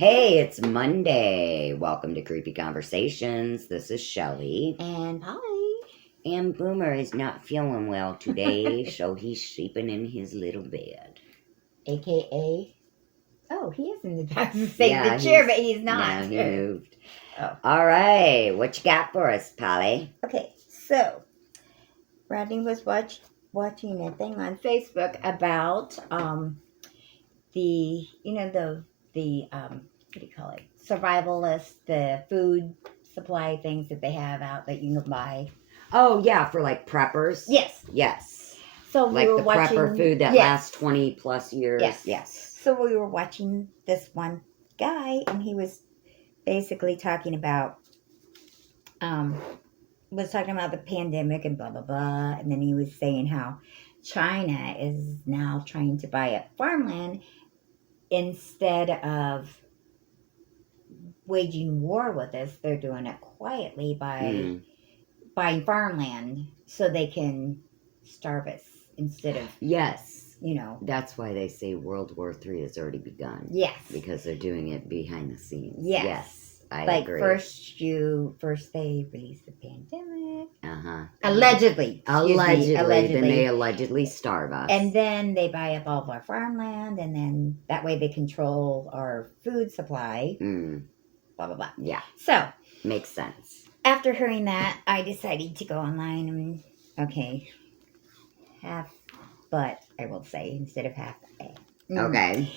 Hey, it's Monday. Welcome to Creepy Conversations. This is Shelley. And Polly. And Boomer is not feeling well today, so he's sleeping in his little bed. AKA. Oh, he is in the chair, but he's not. No, he moved. Oh. All right. What you got for us, Polly? Okay, so Rodney was watching a thing on Facebook about the what do you call it? Survivalist, the food supply things that they have out that you can buy. Oh, yeah, for like preppers? Yes. So we like were the watching prepper food that lasts 20 plus years? Yes. So we were watching this one guy, and he was basically talking about the pandemic and blah blah blah, and then he was saying how China is now trying to buy up farmland instead of waging war with us. They're doing it quietly by buying farmland so they can starve us instead of That's why they say World War III has already begun. Yes, because they're doing it behind the scenes. Yes, I agree. First they released the pandemic. Allegedly. Allegedly. Then they allegedly starve us. And then they buy up all of our farmland, and then that way they control our food supply. Blah, blah, blah. Yeah. So. Makes sense. After hearing that, I decided to go online and, half, but I will say instead of half. Okay.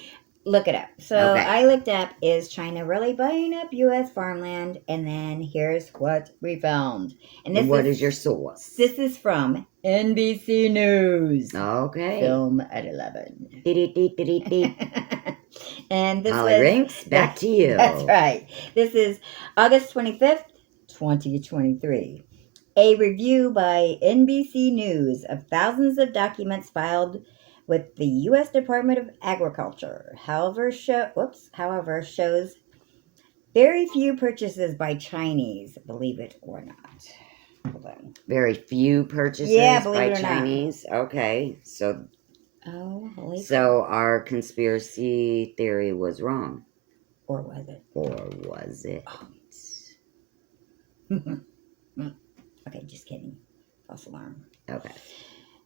Look it up. So I looked up, is China really buying up U.S. farmland? And then here's what we found. And what is your source? This is from NBC News. Okay. Film at 11. And this Polly Rienks, back to you. That's right. This is August 25th, 2023. A review by NBC News of thousands of documents filed with the U.S. Department of Agriculture, however, shows very few purchases by Chinese, believe it or not. Hold on. Very few purchases by Chinese? Not. Okay, so our conspiracy theory was wrong. Or was it? Okay, just kidding. False alarm.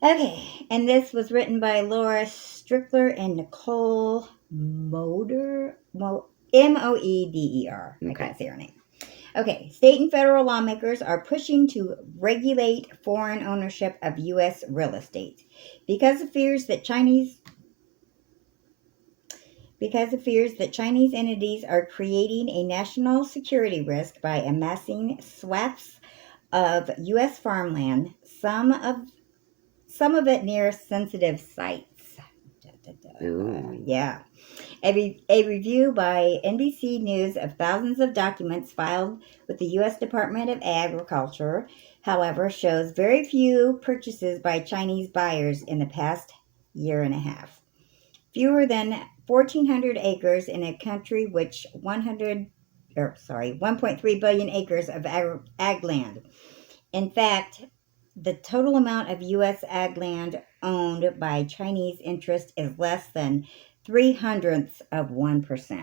Okay, and this was written by Laura Strickler and Nicole Moeder. Moeder. I can't say her name. Okay, state and federal lawmakers are pushing to regulate foreign ownership of U.S. real estate because of fears that Chinese entities are creating a national security risk by amassing swaths of U.S. farmland, some of it near sensitive sites. Yeah. A review by NBC News of thousands of documents filed with the U.S. Department of Agriculture, however, shows very few purchases by Chinese buyers in the past year and a half. Fewer than 1,400 acres in a country which 1.3 billion acres of ag land. In fact, the total amount of U.S. ag land owned by Chinese interest is less than 0.03%.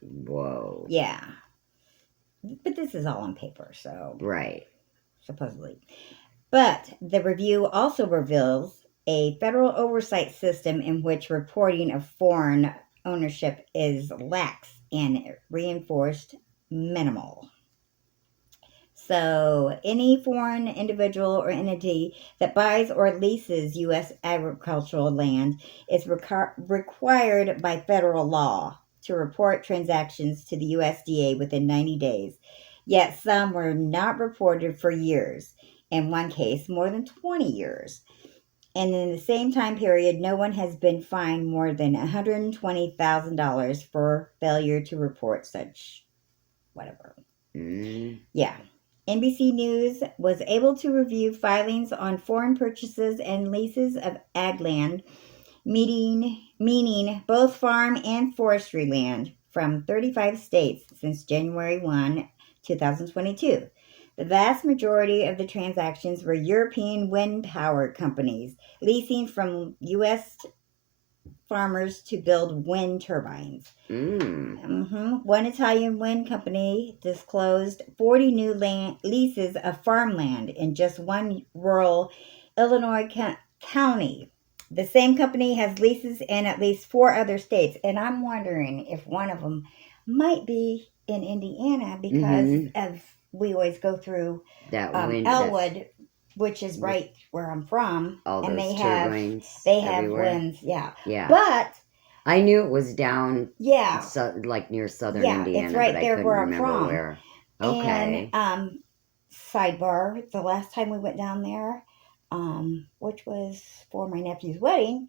Whoa. Yeah. But this is all on paper, so. Right. Supposedly. But the review also reveals a federal oversight system in which reporting of foreign ownership is lax and reinforced minimal. So, any foreign individual or entity that buys or leases U.S. agricultural land is required by federal law to report transactions to the USDA within 90 days. Yet some were not reported for years, in one case more than 20 years. And in the same time period, no one has been fined more than $120,000 for failure to report such whatever. Yeah. NBC News was able to review filings on foreign purchases and leases of ag land, meaning both farm and forestry land, from 35 states since January 1, 2022. The vast majority of the transactions were European wind power companies leasing from U.S. farmers to build wind turbines. One Italian wind company disclosed 40 new leases of farmland in just one rural Illinois county. The same company has leases in at least 4 other states, and I'm wondering if one of them might be in Indiana because of we always go through that wind, Elwood, which is right where I'm from, all and those they turbines have everywhere. winds, Yeah. But I knew it was down, like near southern Indiana, it's right but I there couldn't where I'm remember from. where. Okay. And sidebar: the last time we went down there, which was for my nephew's wedding,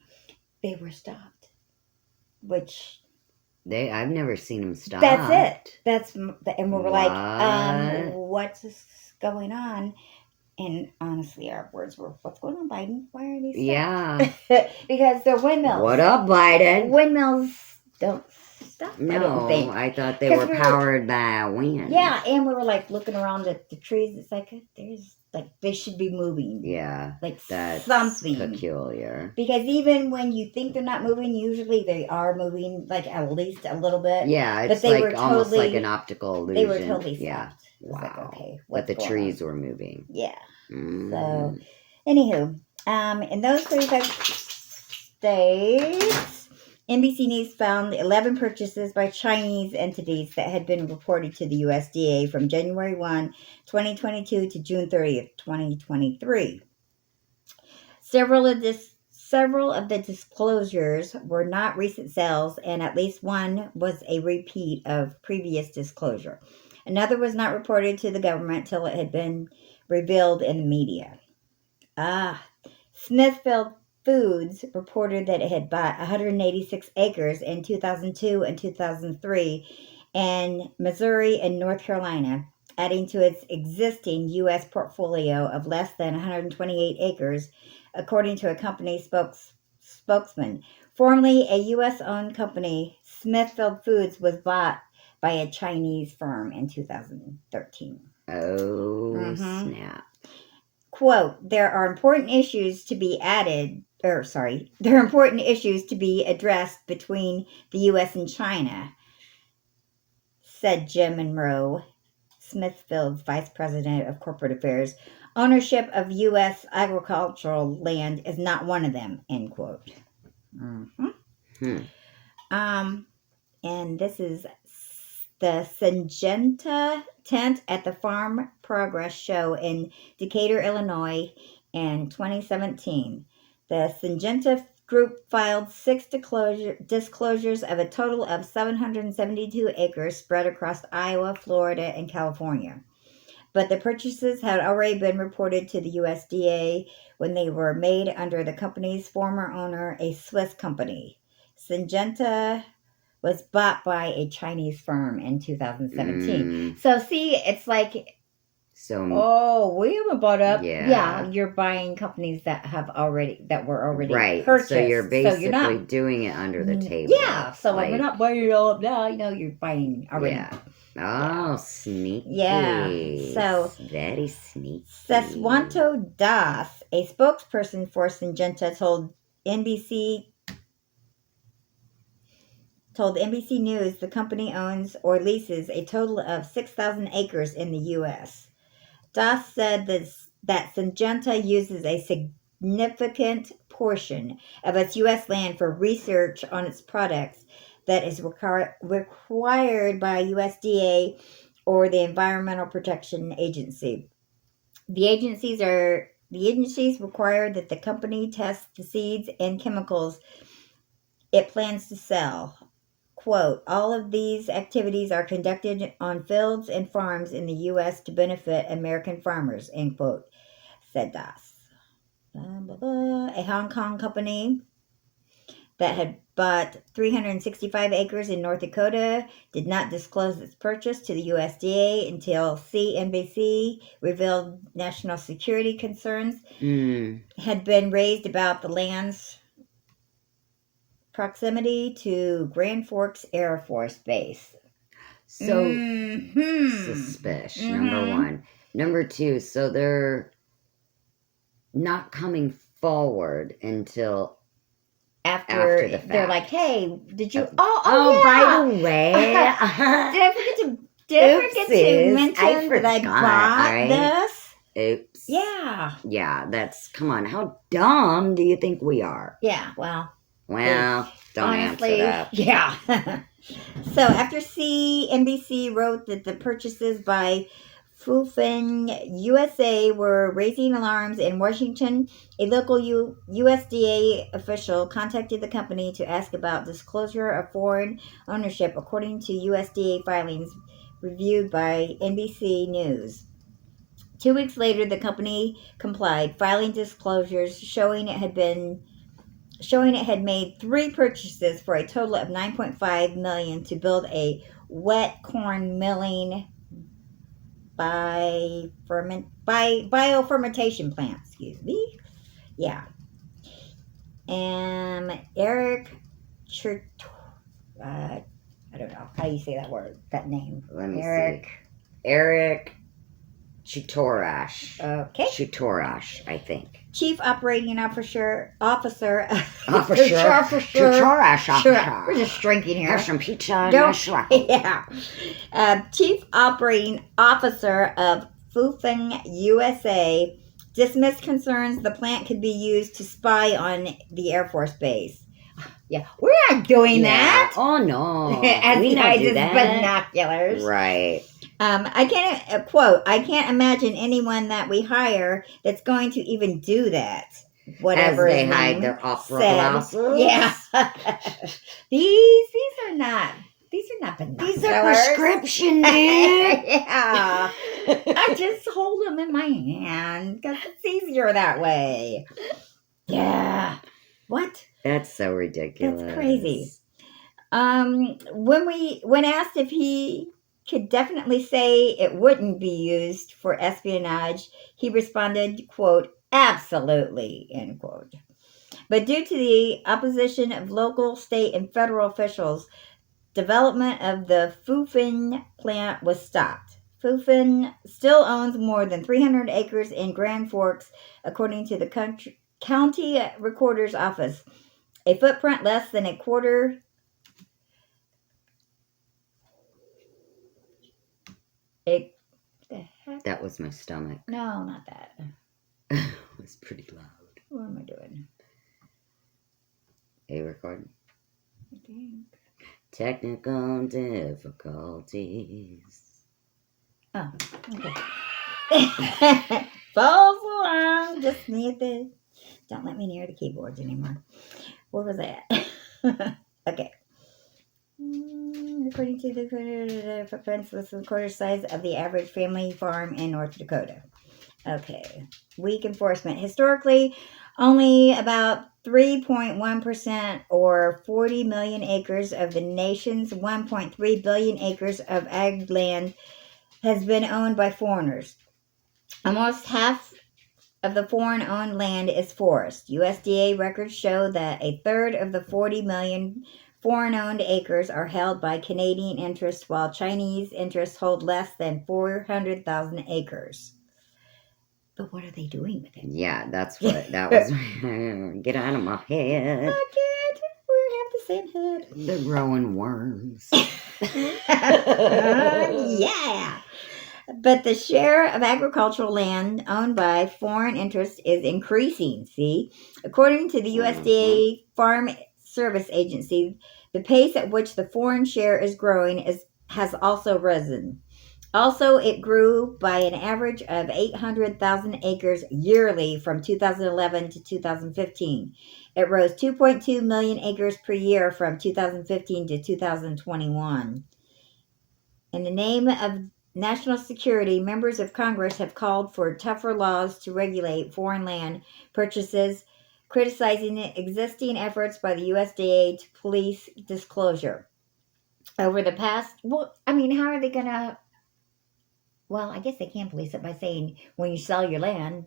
they were stopped. Which I've never seen them stop. That's it. And we were like, what's going on? And honestly, our words were, "What's going on, Biden? Why are these stopped?" Yeah. Because they're windmills. What up, Biden? Windmills don't stop. No, I don't think. I thought they were powered by a wind. Yeah, and we were like looking around at the trees. It's like there's like they should be moving. Yeah, like that's something peculiar. Because even when you think they're not moving, usually they are moving, like at least a little bit. Yeah, it's but they like were almost totally, like an optical illusion. They were totally stopped. Yeah. Wow. Like, okay, but the trees were moving. Yeah. So, anywho, in those 35 states, NBC News found 11 purchases by Chinese entities that had been reported to the USDA from January 1, 2022 to June 30th, 2023. Several of the disclosures were not recent sales, and at least one was a repeat of previous disclosure. Another was not reported to the government till it had been revealed in the media. Smithfield Foods reported that it had bought 186 acres in 2002 and 2003 in Missouri and North Carolina, adding to its existing U.S. portfolio of less than 128 acres, according to a company spokesman. Formerly a U.S.-owned company, Smithfield Foods was bought by a Chinese firm in 2013. Oh, snap. Quote, there are important issues to be addressed between the U.S. and China, said Jim Monroe, Smithfield's vice president of corporate affairs. Ownership of U.S. agricultural land is not one of them, end quote. And this is the Syngenta tent at the Farm Progress Show in Decatur, Illinois in 2017. The Syngenta group filed 6 disclosures of a total of 772 acres spread across Iowa, Florida, and California. But the purchases had already been reported to the USDA when they were made under the company's former owner, a Swiss company. Syngenta was bought by a Chinese firm in 2017. So see, it's like, we haven't bought up. Yeah, you're buying companies that were already purchased. So you're basically doing it under the table. Yeah, so we're not buying it all up now. You're buying already. Yeah. Oh, sneaky. Yeah. So very sneaky. Seswanto Das, a spokesperson for Syngenta, told NBC News the company owns or leases a total of 6,000 acres in the U.S. Das said that Syngenta uses a significant portion of its U.S. land for research on its products that is required by USDA or the Environmental Protection Agency. The agencies require that the company test the seeds and chemicals it plans to sell. Quote, all of these activities are conducted on fields and farms in the U.S. to benefit American farmers, end quote, said Das. A Hong Kong company that had bought 365 acres in North Dakota did not disclose its purchase to the USDA until CNBC revealed national security concerns had been raised about the land's proximity to Grand Forks Air Force Base. So, suspicious, number one. Number two, so they're not coming forward until after the they're fact. like, hey, did you? By the way, Did I forget to Oopsies, mention that I forgot, bought alright? this? Oops. Yeah. Yeah, come on. How dumb do you think we are? Yeah, well. Well, don't honestly, answer that. Yeah. So after CNBC wrote that the purchases by Foofing USA were raising alarms in Washington, a local USDA official contacted the company to ask about disclosure of foreign ownership, according to USDA filings reviewed by NBC News. 2 weeks later, the company complied, filing disclosures showing it had made 3 purchases for a total of $9.5 million to build a wet corn milling biofermentation plant. Excuse me. Yeah. And Eric I don't know how you say that name. Let me Eric. see. Eric Chutorash. Okay. Chutorash, I think. Chief Operating Officer. Officer. We're just drinking here. Have some pizza. Yeah. Chief Operating Officer of Foofing USA dismissed concerns the plant could be used to spy on the Air Force Base. Yeah, we're not doing that. Oh no, As we he don't hides do his that. binoculars. Right. I can't quote. I can't imagine anyone that we hire that's going to even do that. Whatever As they his hide name their opera said. glasses. Yeah. These are not binoculars. These are prescription, dude. Yeah. I just hold them in my hand because it's easier that way. Yeah. What? That's so ridiculous. That's crazy. When asked if he could definitely say it wouldn't be used for espionage, he responded, quote, absolutely, end quote. But due to the opposition of local, state, and federal officials, development of the Foofing plant was stopped. Foofing still owns more than 300 acres in Grand Forks, according to the county recorder's office. A footprint less than a quarter the heck? That was my stomach. No, not that. It was pretty loud. What am I doing? Are you recording? I think. Technical difficulties. Oh, okay. False alarm. Just need this. Don't let me near the keyboards anymore. Where was that? Okay. According to the footprints, was the quarter size of the average family farm in North Dakota. Okay. Weak enforcement. Historically, only about 3.1% or 40 million acres of the nation's 1.3 billion acres of ag land has been owned by foreigners. Almost half of the foreign-owned land is forest. USDA records show that a third of the 40 million foreign-owned acres are held by Canadian interests, while Chinese interests hold less than 400,000 acres. But what are they doing with it? Yeah, that was. Get out of my head. I can't. We have the same head. They're growing worms. Yeah. But the share of agricultural land owned by foreign interests is increasing, see? According to the USDA Farm Service Agency, the pace at which the foreign share is growing has also risen. Also, it grew by an average of 800,000 acres yearly from 2011 to 2015. It rose 2.2 million acres per year from 2015 to 2021. In the name of national security, members of Congress have called for tougher laws to regulate foreign land purchases, criticizing existing efforts by the USDA to police disclosure. Over the past, how are they going to? Well, I guess they can police it by saying when you sell your land,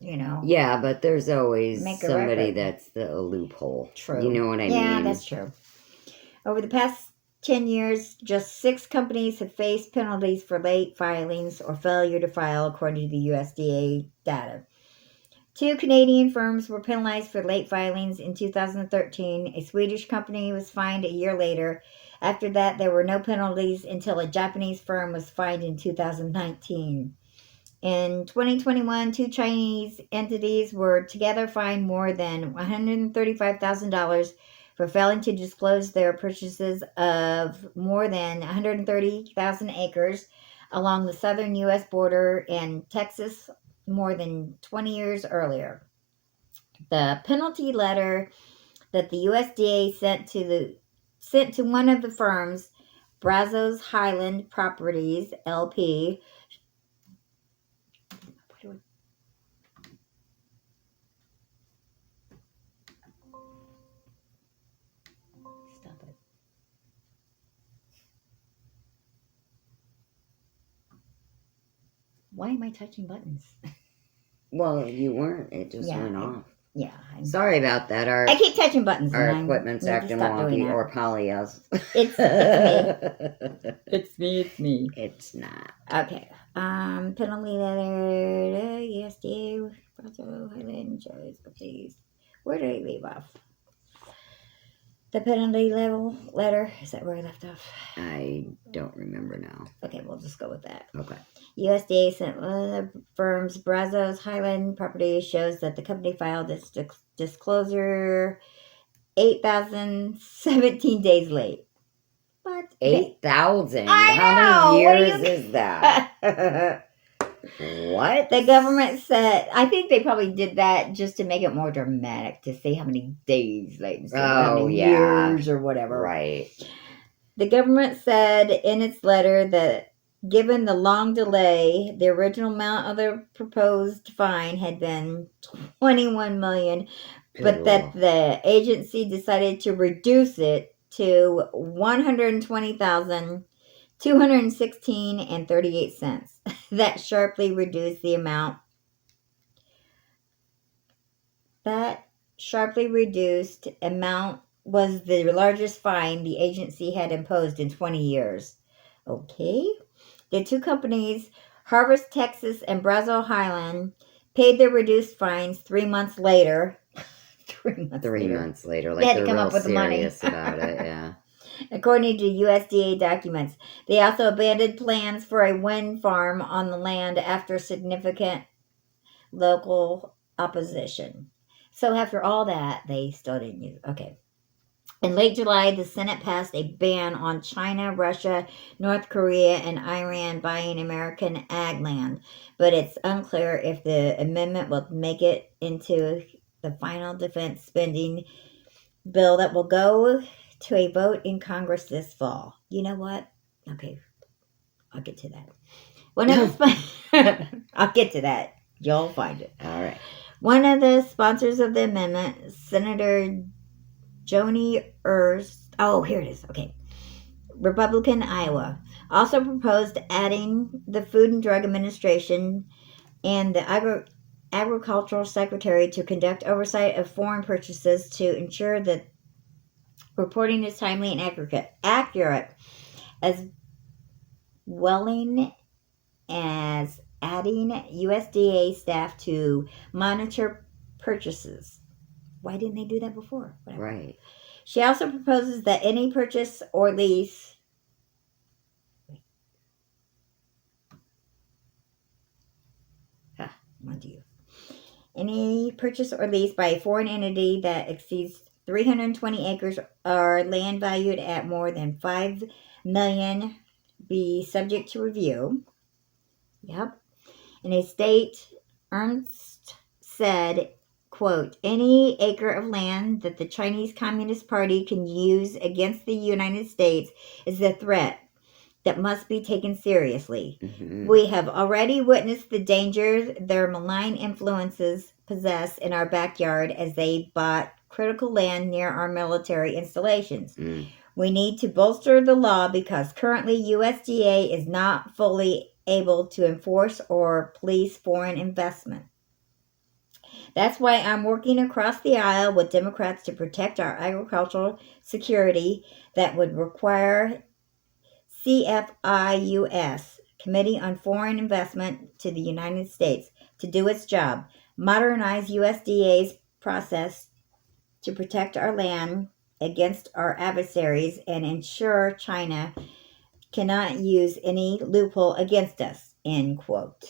Yeah, but there's always make a somebody record. that's a loophole. True. You know what I mean? Yeah, that's true. Over the past 10 years, just 6 companies have faced penalties for late filings or failure to file, according to the USDA data. 2 Canadian firms were penalized for late filings in 2013. A Swedish company was fined a year later. After that, there were no penalties until a Japanese firm was fined in 2019. In 2021, 2 Chinese entities were together fined more than $135,000 for failing to disclose their purchases of more than 130,000 acres along the southern U.S. border in Texas more than 20 years earlier. The penalty letter that the USDA sent to one of the firms, Brazos Highland Properties LP. Stop it. Why am I touching buttons? Well, you weren't. It just went off. Yeah. Sorry about that. I keep touching buttons. Our equipment's acting wonky, or Polly's. It's me. It's me. It's not. Okay. Penalty letter. USDA. Highland shows, please. Where did I leave off? The penalty letter. Is that where I left off? I don't remember now. Okay, we'll just go with that. Okay. USDA sent one of the firm's Brazos Highland Properties shows that the company filed its disclosure 8,017 days late. But 8,000? I know. How many years is that? What? The government said, I think they probably did that just to make it more dramatic, to say how many days late instead of how many years or whatever. Right. The government said in its letter that given the long delay, the original amount of the proposed fine had been $21 million, but that the agency decided to reduce it to $120,216.38. That sharply reduced the amount. That sharply reduced amount was the largest fine the agency had imposed in 20 years. Okay. The 2 companies, Harvest Texas and Brazos Highland, paid their reduced fines 3 months later. 3 months later. Like they had they're to come real up with the money serious about it, yeah. According to USDA documents, they also abandoned plans for a wind farm on the land after significant local opposition. So after all that, they still didn't use it. Okay. In late July, the Senate passed a ban on China, Russia, North Korea, and Iran buying American ag land, but it's unclear if the amendment will make it into the final defense spending bill that will go to a vote in Congress this fall. You know what? Okay, I'll get to that. I'll get to that. You'll find it. All right. One of the sponsors of the amendment, Senator Joni Ernst, here it is. Okay. Republican, Iowa, also proposed adding the Food and Drug Administration and the Agricultural Secretary to conduct oversight of foreign purchases to ensure that reporting is timely and accurate, as well as adding USDA staff to monitor purchases. Why didn't they do that before? Whatever. Right. She also proposes that any purchase or lease any purchase or lease by a foreign entity that exceeds 320 acres or land valued at more than $5 million be subject to review. Yep. In a state, Ernst said, quote, any acre of land that the Chinese Communist Party can use against the United States is a threat that must be taken seriously. Mm-hmm. We have already witnessed the danger their malign influences possess in our backyard as they bought critical land near our military installations. Mm. We need to bolster the law because currently USDA is not fully able to enforce or police foreign investment. That's why I'm working across the aisle with Democrats to protect our agricultural security that would require CFIUS, Committee on Foreign Investment to the United States, to do its job, modernize USDA's process to protect our land against our adversaries, and ensure China cannot use any loophole against us, end quote.